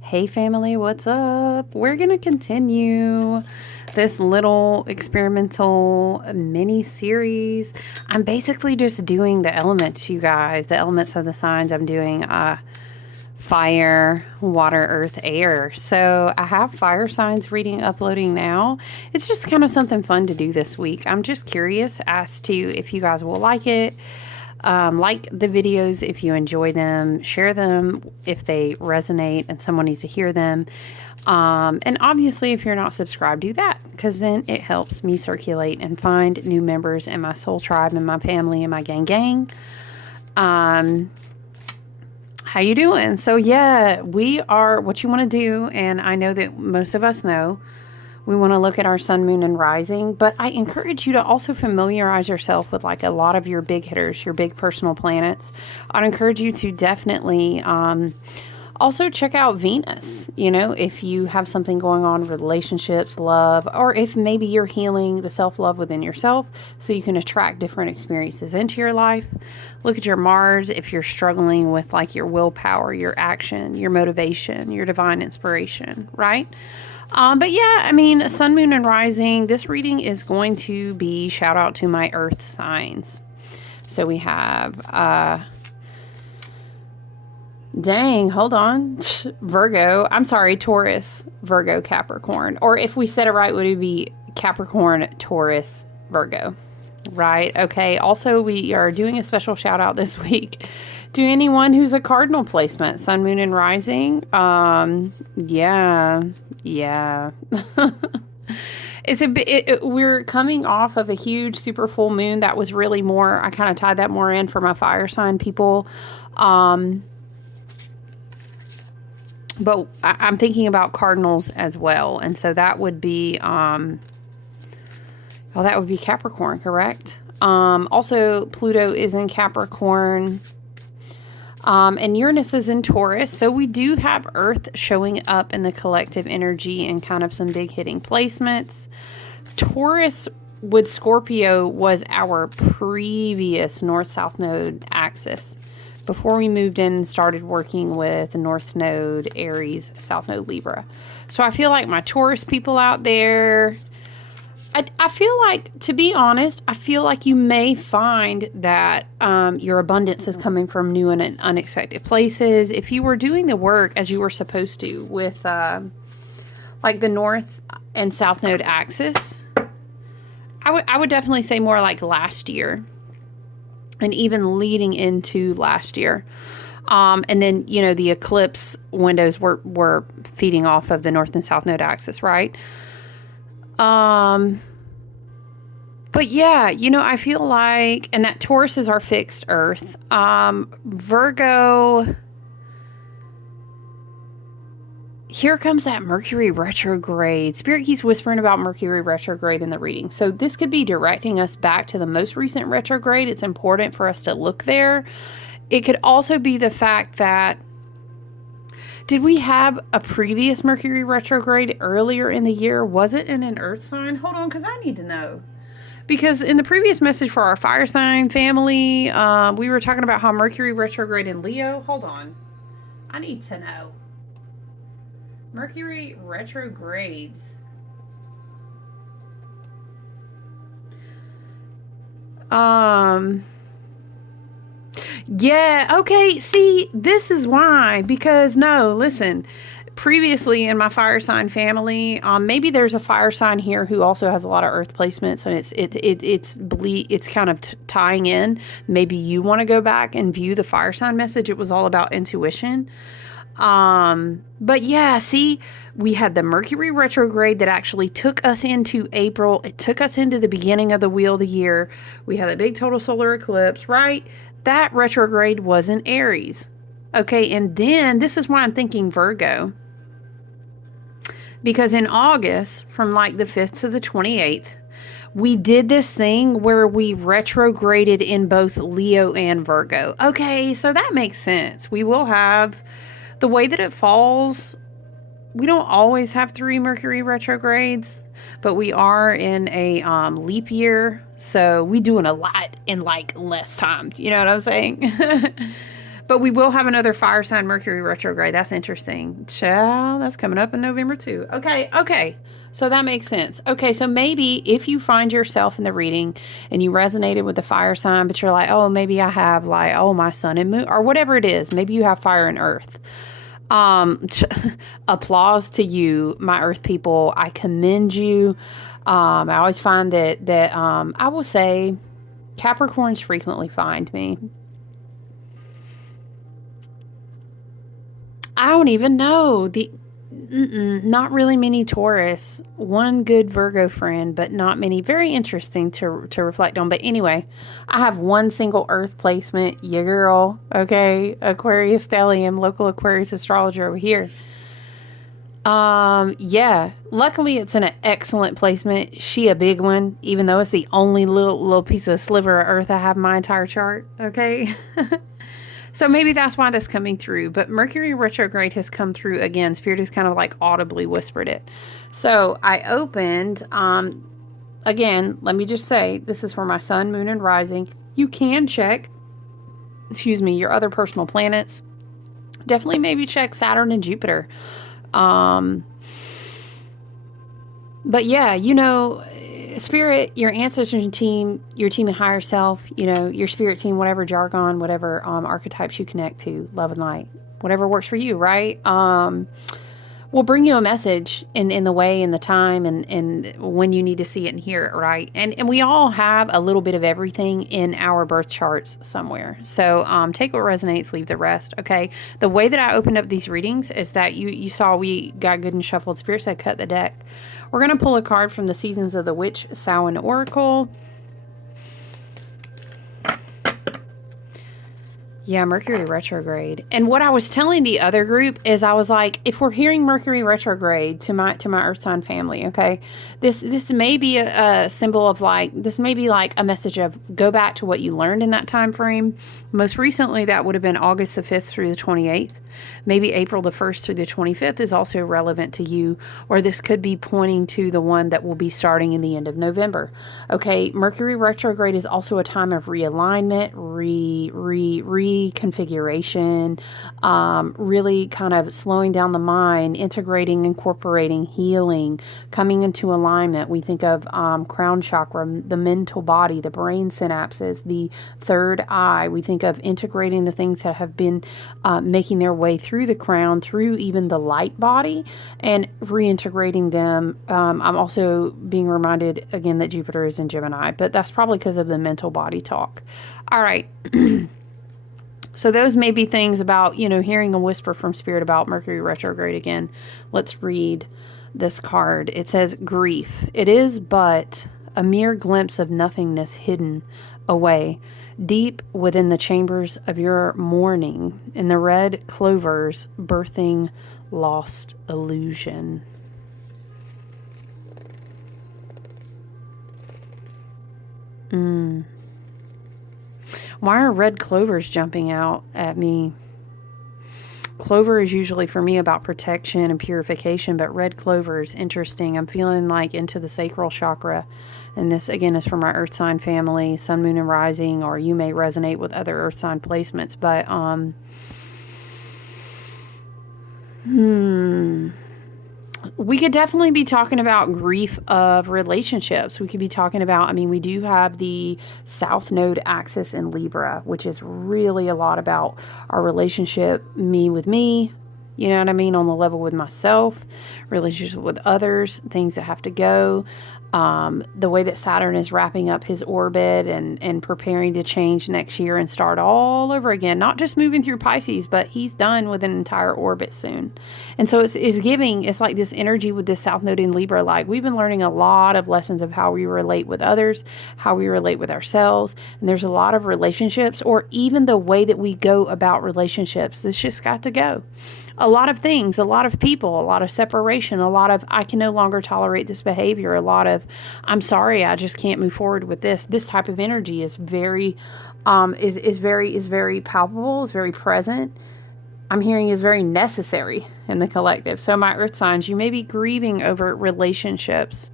Hey family, what's up? We're going to continue this little experimental mini series. I'm basically just doing the elements, you guys, the elements of the signs. I'm doing fire, water, earth, air. So I have fire signs reading uploading now. It's just kind of something fun to do this week. I'm just curious as to if you guys will like it. Like the videos if you enjoy them, share them if they resonate and someone needs to hear them. And obviously, if you're not subscribed, do that, because then it helps me circulate and find new members in my soul tribe and my family and my gang. How you doing? So yeah, we are what you want to do, and I know that most of us know. We want to look at our sun, moon, and rising, but I encourage you to also familiarize yourself with like a lot of your big hitters, your big personal planets. I'd encourage you to definitely also check out Venus, you know, if you have something going on, relationships, love, or if maybe you're healing the self-love within yourself so you can attract different experiences into your life. Look at your Mars if you're struggling with like your willpower, your action, your motivation, your divine inspiration, right? But yeah, I mean, sun, moon, and rising, this reading is going to be shout out to my earth signs. So we have, dang, hold on, Virgo, I'm sorry, Taurus, Virgo, Capricorn. Or if we said it right, would it be Capricorn, Taurus, Virgo? Right, okay. Also, we are doing a special shout out this week to anyone who's a cardinal placement, sun, moon, and rising. Yeah. It's a bit, we're coming off of a huge super full moon that was really more, I kind of tied that more in for my fire sign people. But I'm thinking about cardinals as well. And so that would be, that would be Capricorn, correct? Also, Pluto is in Capricorn. And Uranus is in Taurus. So we do have Earth showing up in the collective energy and kind of some big hitting placements. Taurus with Scorpio was our previous North-South node axis before we moved in and started working with North Node, Aries, South Node, Libra. So I feel like my Taurus people out there, I feel like, to be honest, I feel like you may find that your abundance is coming from new and unexpected places. If you were doing the work as you were supposed to with like the North and South Node axis, I would definitely say more like last year and even leading into last year. And then, you know, the eclipse windows were feeding off of the North and South Node axis, right? But yeah, you know, I feel like, and that Taurus is our fixed earth. Virgo, here comes that Mercury retrograde. Spirit keeps whispering about Mercury retrograde in the reading. So this could be directing us back to the most recent retrograde. It's important for us to look there. It could also be the fact that, did we have a previous Mercury retrograde earlier in the year? Was it in an earth sign? Hold on, because I need to know. Because in the previous message for our fire sign family, we were talking about how Mercury retrograde in Leo. Hold on. I need to know. Mercury retrogrades. Yeah, okay, see, this is why, because no, listen, previously in my fire sign family, maybe there's a fire sign here who also has a lot of earth placements, and it's kind of tying in. Maybe you want to go back and view the fire sign message. It was all about intuition. But yeah, see, we had the Mercury retrograde that actually took us into April. It took us into the beginning of the wheel of the year. We had a big total solar eclipse, right? That retrograde was in Aries. Okay, and then this is why I'm thinking Virgo. Because in August, from like the 5th to the 28th, we did this thing where we retrograded in both Leo and Virgo. Okay, so that makes sense. We will have, the way that it falls, we don't always have 3 Mercury retrogrades, but we are in a leap year, so we doing a lot in like less time. You know what I'm saying? But we will have another fire sign Mercury retrograde. That's interesting. Child, that's coming up in November too. Okay. So that makes sense. Okay, so maybe if you find yourself in the reading and you resonated with the fire sign, but you're like, oh, maybe I have like, oh, my sun and moon, or whatever it is. Maybe you have fire and earth. Applause to you, my earth people. I commend you. I always find that I will say Capricorns frequently find me. I don't even know. Not really many Taurus. One good Virgo friend, but not many. Very interesting to reflect on. But anyway, I have one single Earth placement. Yeah, girl. Okay, Aquarius stellium, local Aquarius astrologer over here. Yeah. Luckily, it's in an excellent placement. She a big one, even though it's the only little piece of sliver of Earth I have in my entire chart. Okay. So maybe that's why that's coming through. But Mercury retrograde has come through again. Spirit has kind of like audibly whispered it. So I opened, again, let me just say, this is for my sun, moon, and rising. You can check, your other personal planets. Definitely maybe check Saturn and Jupiter. But yeah, Spirit, your ancestors team, your team and higher self, your spirit team, whatever jargon, whatever archetypes you connect to, love and light, whatever works for you, right? Will bring you a message in the way, in the time, and when you need to see it and hear it, right? And we all have a little bit of everything in our birth charts somewhere. So take what resonates, leave the rest, okay? The way that I opened up these readings is that you saw we got good and shuffled. Spirit said cut the deck. We're going to pull a card from the Seasons of the Witch, Samhain Oracle. Yeah, Mercury retrograde. And what I was telling the other group is I was like, if we're hearing Mercury retrograde to my Earth sign family, okay, this may be a symbol of like, this may be like a message of go back to what you learned in that time frame. Most recently, that would have been August the 5th through the 28th. Maybe April the 1st through the 25th is also relevant to you, or this could be pointing to the one that will be starting in the end of November. Okay, Mercury retrograde is also a time of realignment, reconfiguration, really kind of slowing down the mind, integrating, incorporating, healing, coming into alignment. We think of crown chakra, the mental body, the brain synapses, the third eye. We think of integrating the things that have been making their way through the crown, through even the light body, and reintegrating them. I'm also being reminded again that Jupiter is in Gemini, but that's probably because of the mental body talk. All right. So those may be things about, hearing a whisper from Spirit about Mercury retrograde again. Let's read this card. It says, grief. It is but a mere glimpse of nothingness hidden away deep within the chambers of your mourning, in the red clovers birthing lost illusion. Why are red clovers jumping out at me? Clover is usually for me about protection and purification, but red clover is interesting. I'm feeling like into the sacral chakra. And this, again, is for my earth sign family, sun, moon, and rising, or you may resonate with other earth sign placements. But, we could definitely be talking about grief of relationships. We could be talking about, we do have the South Node axis in Libra, which is really a lot about our relationship, me with me, you know what I mean, on the level with myself, relationship with others, things that have to go. The way that Saturn is wrapping up his orbit and preparing to change next year and start all over again, not just moving through Pisces, but he's done with an entire orbit soon. And so it's like this energy with this South Node in Libra, like we've been learning a lot of lessons of how we relate with others, how we relate with ourselves. And there's a lot of relationships, or even the way that we go about relationships. This just got to go. A lot of things, a lot of people, a lot of separation, a lot of I can no longer tolerate this behavior, a lot of I'm sorry, I just can't move forward with this. This type of energy is very very palpable, is very present. I'm hearing is very necessary in the collective. So my earth signs, you may be grieving over relationships,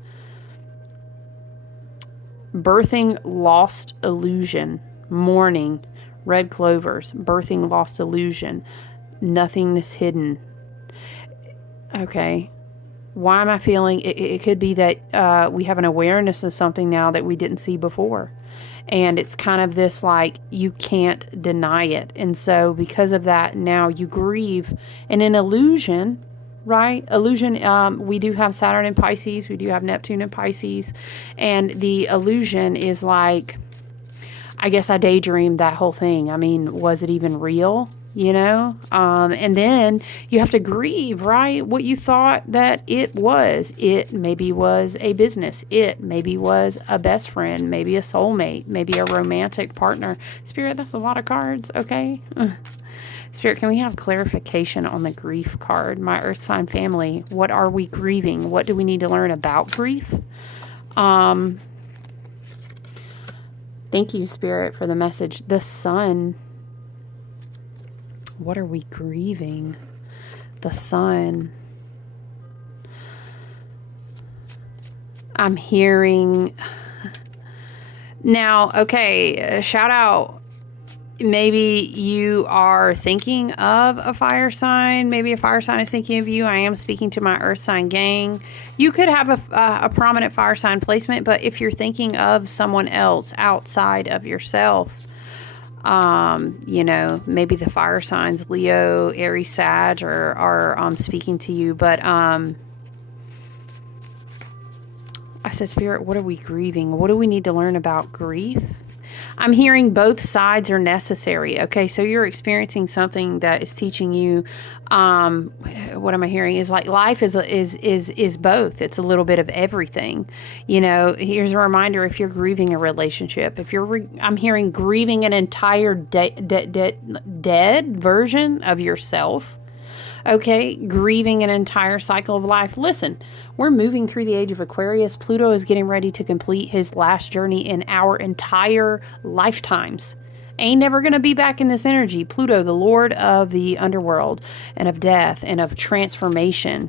birthing lost illusion, mourning, red clovers, birthing lost illusion, nothingness hidden. Okay. Why am I feeling it could be that we have an awareness of something now that we didn't see before. And it's kind of this like you can't deny it. And so because of that, now you grieve. And in illusion, right? Illusion, we do have Saturn in Pisces. We do have Neptune in Pisces. And the illusion is like, I guess I daydreamed that whole thing. I mean, was it even real? You know? And then you have to grieve, right? What you thought that it was. It maybe was a business. It maybe was a best friend, maybe a soulmate, maybe a romantic partner. Spirit, that's a lot of cards, okay? Spirit, can we have clarification on the grief card? My earth sign family, what are we grieving? What do we need to learn about grief? Thank you, Spirit, for the message. The sun. What are we grieving? The sun. I'm hearing. Now, okay, shout out. Maybe you are thinking of a fire sign. Maybe a fire sign is thinking of you. I am speaking to my earth sign gang. You could have a prominent fire sign placement, but if you're thinking of someone else outside of yourself, you know, maybe the fire signs, Leo, Aries, Sag, are speaking to you. But I said, Spirit, what are we grieving? What do we need to learn about grief? I'm hearing both sides are necessary. Okay, so you're experiencing something that is teaching you. What am I hearing? Is like life is both. It's a little bit of everything. You know, here's a reminder: if you're grieving a relationship, if you're, I'm hearing grieving an entire dead version of yourself. Okay, grieving an entire cycle of life. Listen, we're moving through the age of Aquarius. Pluto is getting ready to complete his last journey in our entire lifetimes. Ain't never going to be back in this energy. Pluto, the lord of the underworld and of death and of transformation,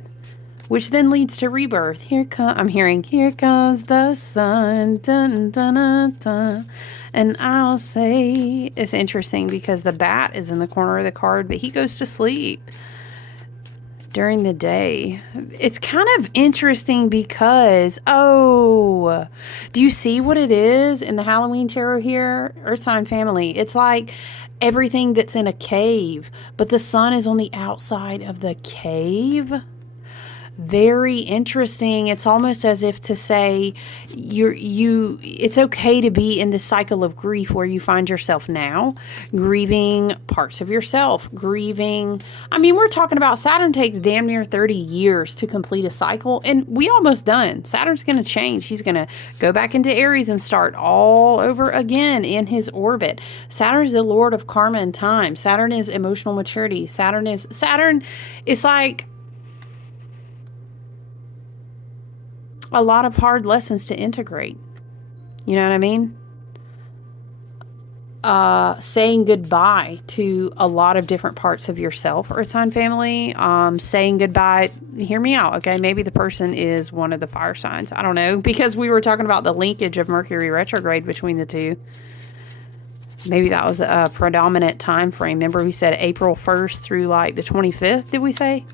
which then leads to rebirth. I'm hearing, here comes the sun. Dun, dun, dun, dun. And I'll say, it's interesting because the bat is in the corner of the card, but he goes to sleep during the day. It's kind of interesting because, do you see what it is in the Halloween tarot here? Earth sign family. It's like everything that's in a cave, but the sun is on the outside of the cave. Very interesting. It's almost as if to say it's okay to be in this cycle of grief where you find yourself now, grieving parts of yourself, grieving. I mean, we're talking about Saturn takes damn near 30 years to complete a cycle, and we almost done. Saturn's going to change. He's going to go back into Aries and start all over again in his orbit. Saturn is the lord of karma and time. Saturn is emotional maturity. Saturn is like a lot of hard lessons to integrate. You know what I mean? Saying goodbye to a lot of different parts of yourself, Earth sign family. Saying goodbye, hear me out, okay? Maybe the person is one of the fire signs. I don't know, because we were talking about the linkage of Mercury retrograde between the two. Maybe that was a predominant time frame. Remember we said April 1st through like the 25th, did we say?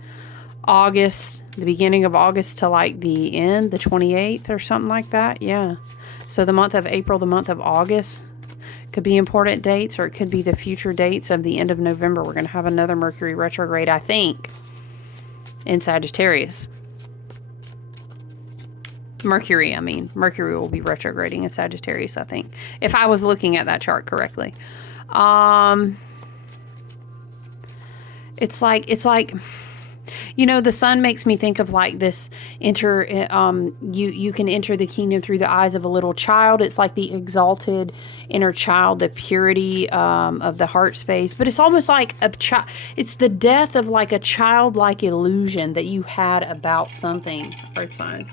August, the beginning of August to like the end, the 28th or something like that. Yeah. So the month of April, the month of August could be important dates, or it could be the future dates of the end of November. We're going to have another Mercury retrograde, I think, in Sagittarius. Mercury will be retrograding in Sagittarius, I think, if I was looking at that chart correctly. It's like, you know, the sun makes me think of like this you can enter the kingdom through the eyes of a little child. It's like the exalted inner child, the purity of the heart space. But it's almost like it's the death of like a childlike illusion that you had about something. Earth signs.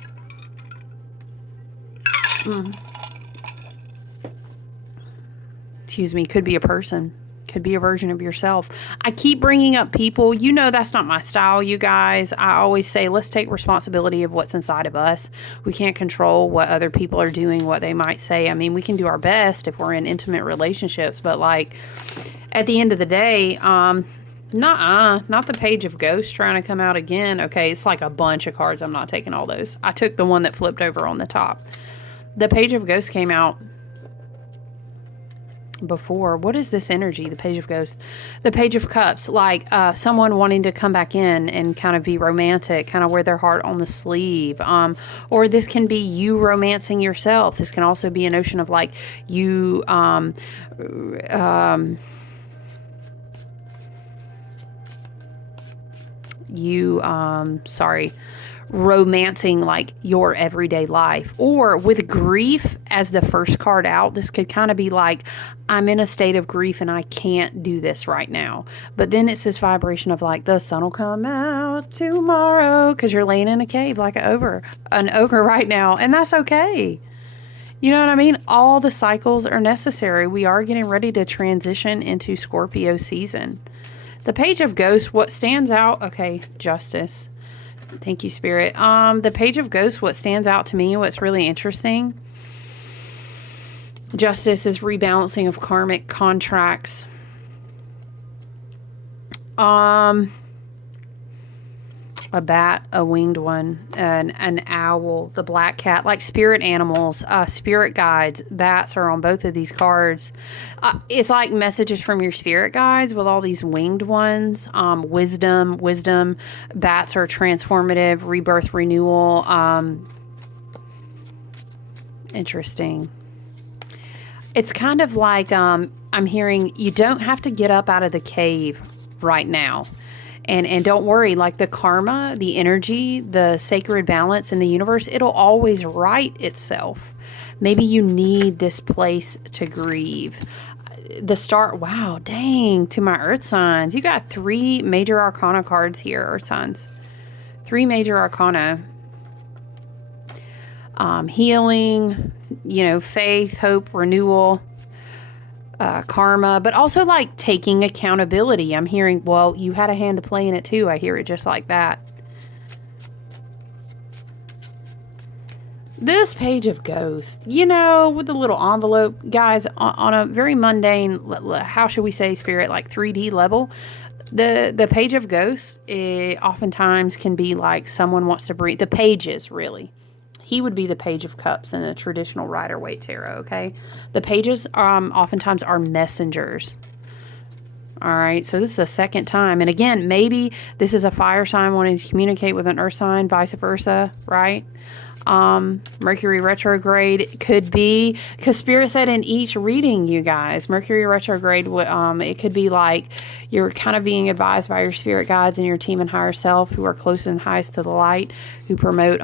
Excuse me, could be a person. could be a version of yourself. I keep bringing up people. You know that's not my style, you guys. I always say, let's take responsibility of what's inside of us. We can't control what other people are doing, what they might say. I mean, we can do our best if we're in intimate relationships, but like at the end of the day, not the Page of Ghosts trying to come out again. Okay, it's like a bunch of cards. I'm not taking all those. I took the one that flipped over on the top. The Page of Ghosts came out before. What is this energy? The Page of Ghosts. The Page of Cups. Like someone wanting to come back in and kind of be romantic, kind of wear their heart on the sleeve. Or this can be you romancing yourself. This can also be a notion of like you... romancing like your everyday life. Or with grief as the first card out, this could kind of be like, I'm in a state of grief and I can't do this right now. But then it's this vibration of like, the sun will come out tomorrow, because you're laying in a cave like an ogre right now, and that's okay. You know what I mean? All the cycles are necessary. We are getting ready to transition into Scorpio season. The Page of Ghosts, what stands out, okay, Justice. Thank you, Spirit. The Page of Ghosts, what stands out to me, what's really interesting, Justice is rebalancing of karmic contracts. A bat, a winged one, an owl, the black cat, like spirit animals, spirit guides. Bats are on both of these cards. It's like messages from your spirit guides with all these winged ones. Wisdom. Bats are transformative, rebirth, renewal. Interesting. It's kind of like I'm hearing you don't have to get up out of the cave right now. And don't worry, like the karma, the energy, the sacred balance in the universe, it'll always right itself. Maybe you need this place to grieve. The start, wow, dang, to my earth signs. You got 3 major arcana cards here, earth signs. 3 major arcana. Healing, faith, hope, renewal. Karma, but also like taking accountability. I'm hearing, well, you had a hand to play in it too. I hear it just like that. This Page of Ghosts, with the little envelope, guys, on a very mundane, how should we say, spirit, like 3D level, the Page of Ghosts, it oftentimes can be like someone wants to bring, the pages, really. He would be the Page of Cups in a traditional Rider-Waite tarot, okay? The pages oftentimes are messengers. All right, so this is the second time. And again, maybe this is a fire sign wanting to communicate with an earth sign, vice versa, right? Mercury retrograde could be, because Spirit said in each reading, you guys, Mercury retrograde, it could be like you're kind of being advised by your spirit guides and your team and higher self who are close and highest to the light, who promote,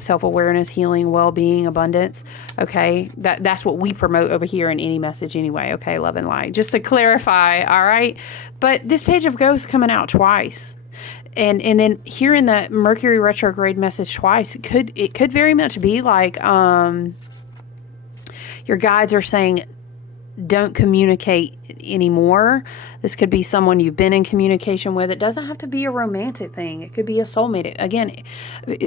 self-awareness, healing, well-being, abundance. Okay, that's what we promote over here in any message anyway. Okay, love and light. Just to clarify, all right. But this Page of Ghosts coming out twice. And then hearing the Mercury retrograde message twice, it could very much be like your guides are saying, don't communicate anymore. This could be someone you've been in communication with. It doesn't have to be a romantic thing. It could be a soulmate. Again,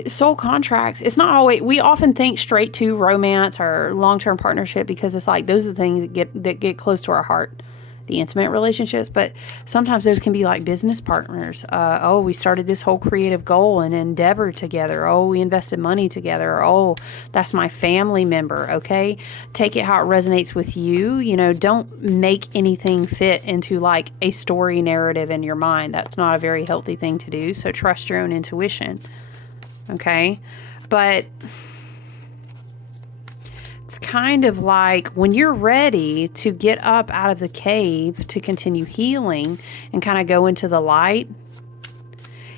soul contracts, it's not always, we often think straight to romance or long-term partnership because it's like those are the things that get close to our heart. The intimate relationships, but sometimes those can be like business partners. We started this whole creative goal and endeavor together. We invested money together. That's my family member. Okay, take it how it resonates with you. Don't make anything fit into like a story narrative in your mind. That's not a very healthy thing to do. So trust your own intuition. Okay, but it's kind of like when you're ready to get up out of the cave to continue healing and kind of go into the light,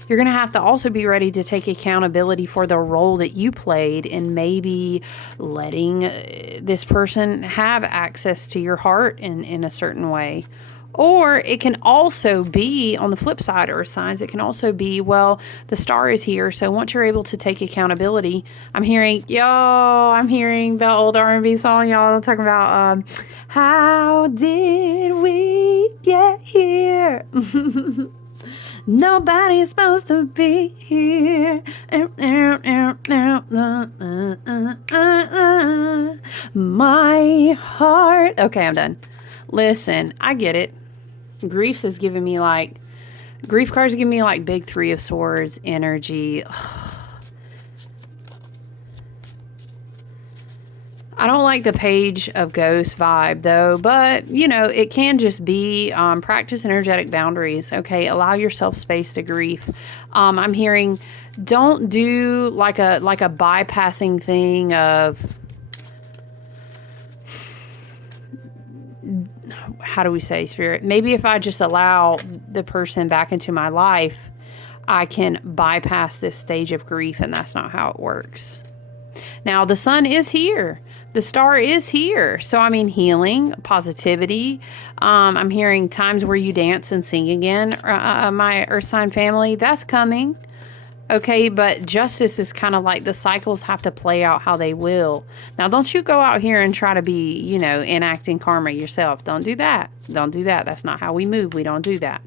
you're going to have to also be ready to take accountability for the role that you played in maybe letting this person have access to your heart in a certain way, Or it can also be, on the flip side, earth signs, it can also be, well, the star is here. So once you're able to take accountability, I'm hearing the old R&B song, y'all, talking about, how did we get here? Nobody's supposed to be here. My heart. Okay, I'm done. Listen, I get it. Grief cards giving me like big Three of Swords energy. I don't like the Page of Ghosts vibe though, but you know, it can just be practice energetic boundaries. Okay, allow yourself space to grieve. I'm hearing, don't do like a bypassing thing of, how do we say, Spirit? Maybe if I just allow the person back into my life, I can bypass this stage of grief, and that's not how it works. Now, the sun is here. The star is here. So, I mean, healing, positivity. I'm hearing times where you dance and sing again. My Earth sign family, that's coming. Okay, but justice is kind of like the cycles have to play out how they will. Now, don't you go out here and try to be, you know, enacting karma yourself. Don't do that. Don't do that. That's not how we move. We don't do that.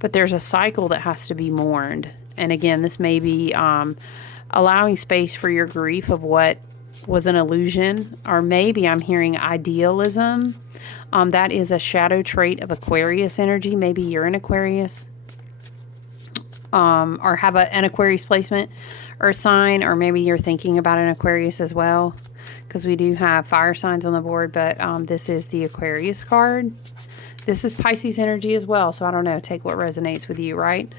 But there's a cycle that has to be mourned. And again, this may be allowing space for your grief of what was an illusion. Or maybe I'm hearing idealism. That is a shadow trait of Aquarius energy. Maybe you're an Aquarius. Or have an Aquarius placement or sign. Or maybe you're thinking about an Aquarius as well. Because we do have fire signs on the board. But this is the Aquarius card. This is Pisces energy as well. So I don't know. Take what resonates with you, right?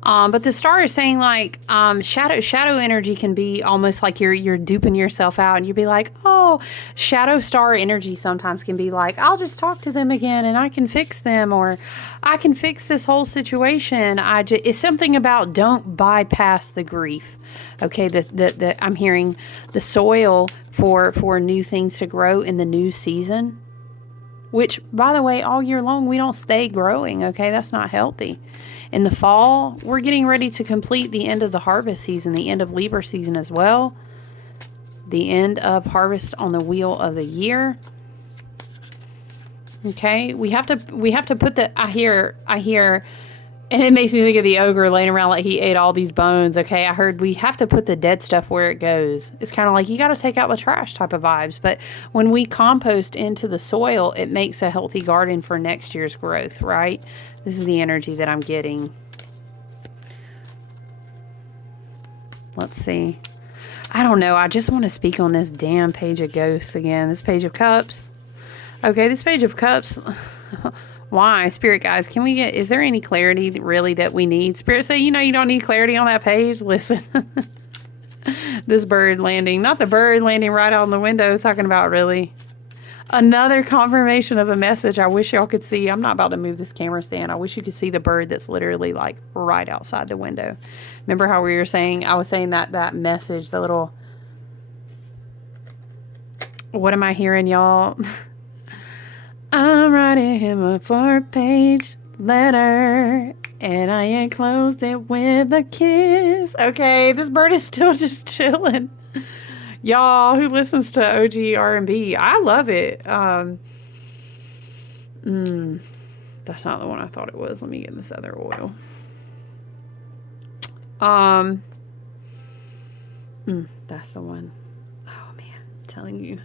But the star is saying like shadow energy can be almost like you're duping yourself out, and you'd be like, oh, shadow star energy sometimes can be like, I'll just talk to them again and I can fix them, or I can fix this whole situation. It's something about don't bypass the grief. Okay, I'm hearing the soil for new things to grow in the new season. Which, by the way, all year long, we don't stay growing, okay? That's not healthy. In the fall, we're getting ready to complete the end of the harvest season, the end of Libra season as well. The end of harvest on the wheel of the year. Okay, we have to put the, I hear, and it makes me think of the ogre laying around like he ate all these bones, okay? I heard we have to put the dead stuff where it goes. It's kind of like you got to take out the trash type of vibes. But when we compost into the soil, it makes a healthy garden for next year's growth, right? This is the energy that I'm getting. Let's see. I don't know. I just want to speak on this damn Page of Ghosts again. This Page of Cups. Okay, this Page of Cups... Why? Spirit guys, can we get, is there any clarity really that we need? Spirit say, you know, you don't need clarity on that page. Listen, this bird landing, not the bird landing right out on the window, talking about really another confirmation of a message. I wish y'all could see. I'm not about to move this camera stand. I wish you could see the bird that's literally like right outside the window. Remember how we were saying, I was saying that message, the little, what am I hearing, y'all? I'm writing him a 4-page letter, and I enclosed it with a kiss. Okay, this bird is still just chilling. Y'all who listens to OG R&B, I love it. That's not the one I thought it was. Let me get this other oil. That's the one. Oh man, I'm telling you.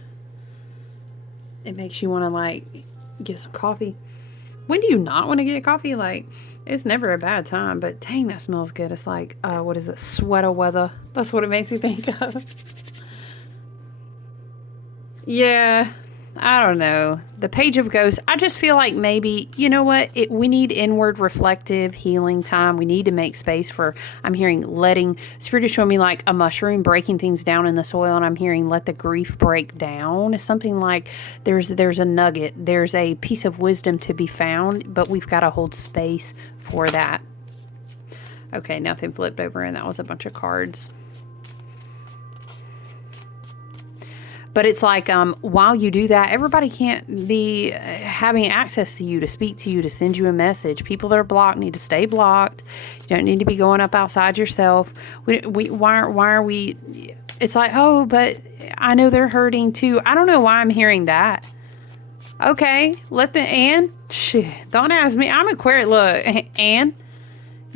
It makes you want to like get some coffee. When do you not want to get coffee? Like, it's never a bad time, but dang, that smells good. It's like, what is it? Sweater weather. That's what it makes me think of. Yeah, I don't know. The Page of Ghosts, I just feel like maybe, you know what? We need inward reflective healing time. We need to make space for, I'm hearing letting, Spirit is showing me like a mushroom breaking things down in the soil, and I'm hearing let the grief break down. It's something like there's a nugget, there's a piece of wisdom to be found, but we've got to hold space for that. Okay, nothing flipped over, and that was a bunch of cards. But it's like, while you do that, everybody can't be having access to you, to speak to you, to send you a message. People that are blocked need to stay blocked. You don't need to be going up outside yourself. Why are we? It's like, oh, but I know they're hurting too. I don't know why I'm hearing that. Okay, don't ask me. I'm Aquarius. Look, and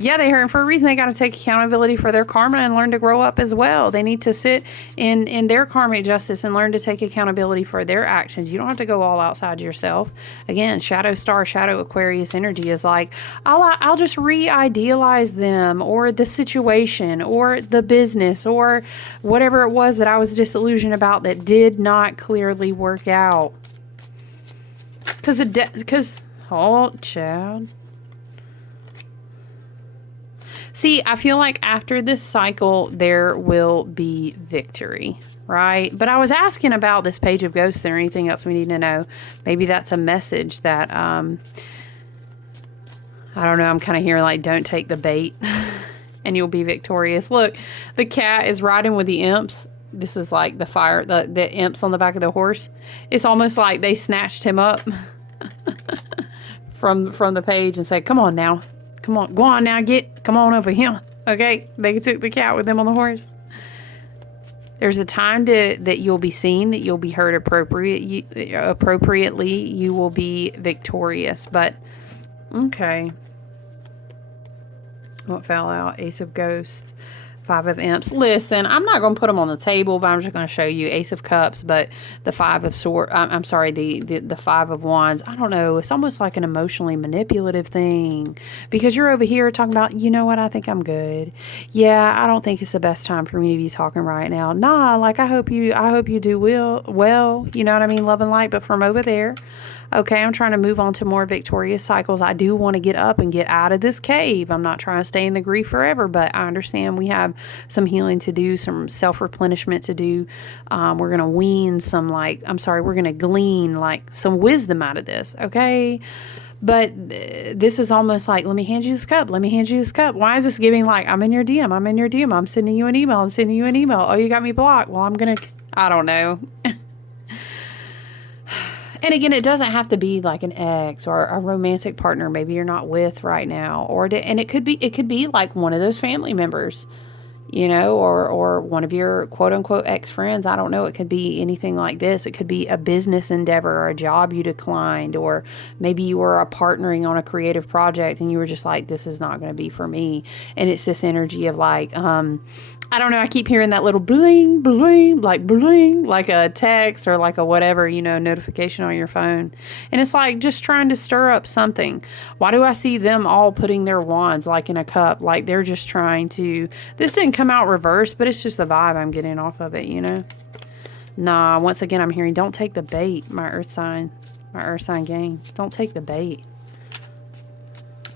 yeah, they hurt for a reason. They got to take accountability for their karma and learn to grow up as well. They need to sit in their karmic justice and learn to take accountability for their actions. You don't have to go all outside yourself. Again, shadow star, shadow Aquarius energy is like, I'll just re-idealize them or the situation or the business or whatever it was that I was disillusioned about that did not clearly work out. Oh, child. See, I feel like after this cycle, there will be victory, right? But I was asking about this page of ghosts and anything else we need to know. Maybe that's a message that, I don't know, I'm kind of hearing like, don't take the bait and you'll be victorious. Look, the cat is riding with the imps. This is like the imps on the back of the horse. It's almost like they snatched him up from the page and said, come on now. Come on, go on now, come on over here. Okay, they took the cat with them on the horse. There's a time that you'll be seen, that you'll be heard appropriately. You will be victorious. But, okay. What fell out? Ace of Ghosts. Five of Imps. Listen, I'm not going to put them on the table, but I'm just going to show you Ace of Cups, but the Five of Swords, I'm sorry, the Five of Wands. I don't know. It's almost like an emotionally manipulative thing because you're over here talking about, you know what, I think I'm good. Yeah, I don't think it's the best time for me to be talking right now. Nah, like I hope you do well, you know what I mean? Love and light, but from over there. Okay, I'm trying to move on to more victorious cycles. I do want to get up and get out of this cave. I'm not trying to stay in the grief forever, but I understand we have some healing to do, some self-replenishment to do. We're going to we're going to glean like some wisdom out of this, okay? But this is almost like, let me hand you this cup. Let me hand you this cup. Why is this giving like, I'm in your DM. I'm in your DM. I'm sending you an email. I'm sending you an email. Oh, you got me blocked. Well, I don't know. And again, it doesn't have to be like an ex or a romantic partner maybe you're not with right now, and it could be like one of those family members, you know, or one of your quote unquote ex friends. I don't know. It could be anything like this. It could be a business endeavor or a job you declined, or maybe you were partnering on a creative project and you were just like, this is not going to be for me. And it's this energy of like, I don't know. I keep hearing that little bling, bling, like a text or like a whatever, you know, notification on your phone. And it's like just trying to stir up something. Why do I see them all putting their wands like in a cup? Like they're just trying to, this didn't come out reverse, but it's just the vibe I'm getting off of it, you know? Nah, once again, I'm hearing, don't take the bait, my earth sign gang. Don't take the bait.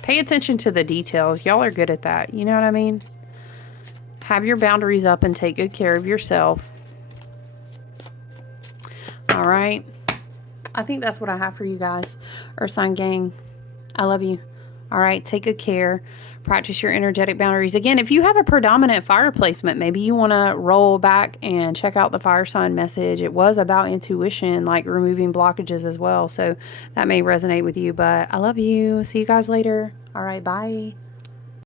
Pay attention to the details. Y'all are good at that. You know what I mean? Have your boundaries up and take good care of yourself. All right. I think that's what I have for you guys. Earth sign gang. I love you. All right. Take good care. Practice your energetic boundaries. Again, if you have a predominant fire placement, maybe you want to roll back and check out the fire sign message. It was about intuition, like removing blockages as well. So that may resonate with you, but I love you. See you guys later. All right. Bye.